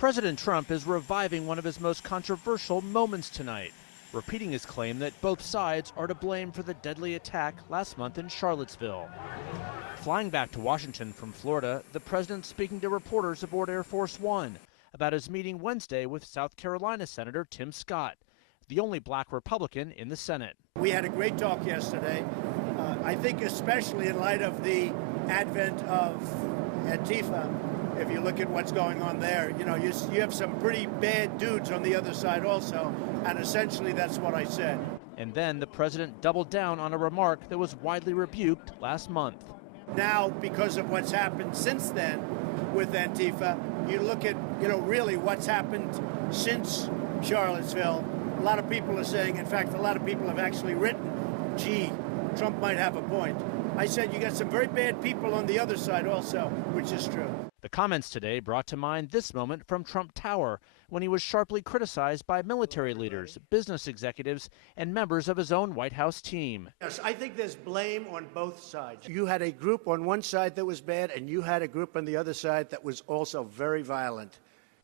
President Trump is reviving one of his most controversial moments tonight, repeating his claim that both sides are to blame for the deadly attack last month in Charlottesville. Flying back to Washington from Florida, the president speaking to reporters aboard Air Force One about his meeting Wednesday with South Carolina Senator Tim Scott, the only black Republican in the Senate. We had a great talk yesterday. I think especially in light of the advent of Antifa, if you look at what's going on there, you have some pretty bad dudes on the other side also, and essentially that's what I said. And then the president doubled down on a remark that was widely rebuked last month. Now, because of what's happened since then with Antifa, you look at, really what's happened since Charlottesville. A lot of people are saying, in fact, a lot of people have actually written, gee, Trump might have a point. I said you got some very bad people on the other side also, which is true. The comments today brought to mind this moment from Trump Tower when he was sharply criticized by military leaders, business executives, and members of his own White House team. Yes, I think there's blame on both sides. You had a group on one side that was bad, and you had a group on the other side that was also very violent.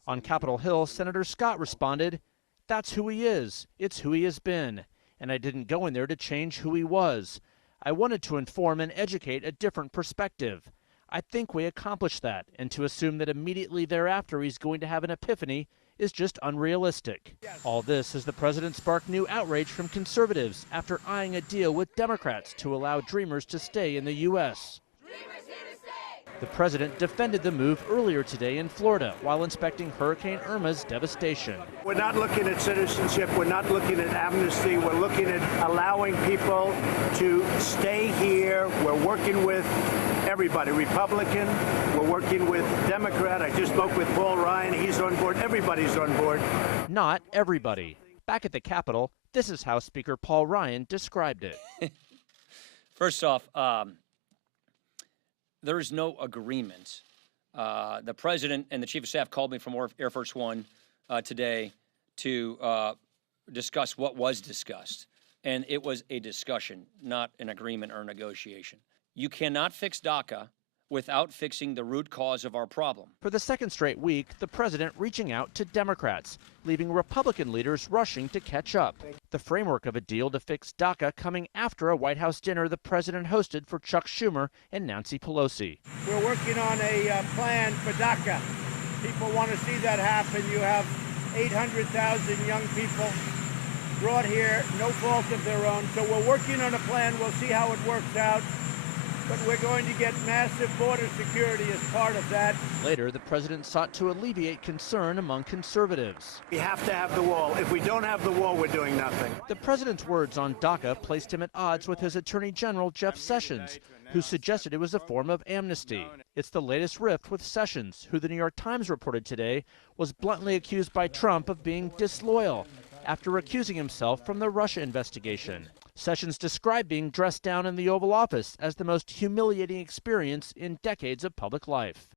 On Capitol Hill, Senator Scott responded, "That's who he is. It's who he has been. And I didn't go in there to change who he was. I wanted to inform and educate a different perspective. I think we accomplished that, and to assume that immediately thereafter he's going to have an epiphany is just unrealistic." All this as the president sparked new outrage from conservatives after eyeing a deal with Democrats to allow Dreamers to stay in the U.S. The president defended the move earlier today in Florida while inspecting Hurricane Irma's devastation. We're not looking at citizenship. We're not looking at amnesty. We're looking at allowing people to stay here. We're working with everybody, Republican. We're working with Democrat. I just spoke with Paul Ryan. He's on board. Everybody's on board. Not everybody. Back at the Capitol, this is how Speaker Paul Ryan described it. First off, there is no agreement. The president and the chief of staff called me from Air Force One today to discuss what was discussed. And it was a discussion, not an agreement or a negotiation. You cannot fix DACA without fixing the root cause of our problem. For the second straight week, the president reaching out to Democrats, leaving Republican leaders rushing to catch up. The framework of a deal to fix DACA coming after a White House dinner the president hosted for Chuck Schumer and Nancy Pelosi. We're working on a plan for DACA. People want to see that happen. You have 800,000 young people brought here, no fault of their own. So we're working on a plan. We'll see how it works out. But we're going to get massive border security as part of that. Later, the president sought to alleviate concern among conservatives. We have to have the wall. If we don't have the wall, we're doing nothing. The president's words on DACA placed him at odds with his Attorney General Jeff Sessions, who suggested it was a form of amnesty. It's the latest rift with Sessions, who the New York Times reported today was bluntly accused by Trump of being disloyal after recusing himself from the Russia investigation. Sessions described being dressed down in the Oval Office as the most humiliating experience in decades of public life.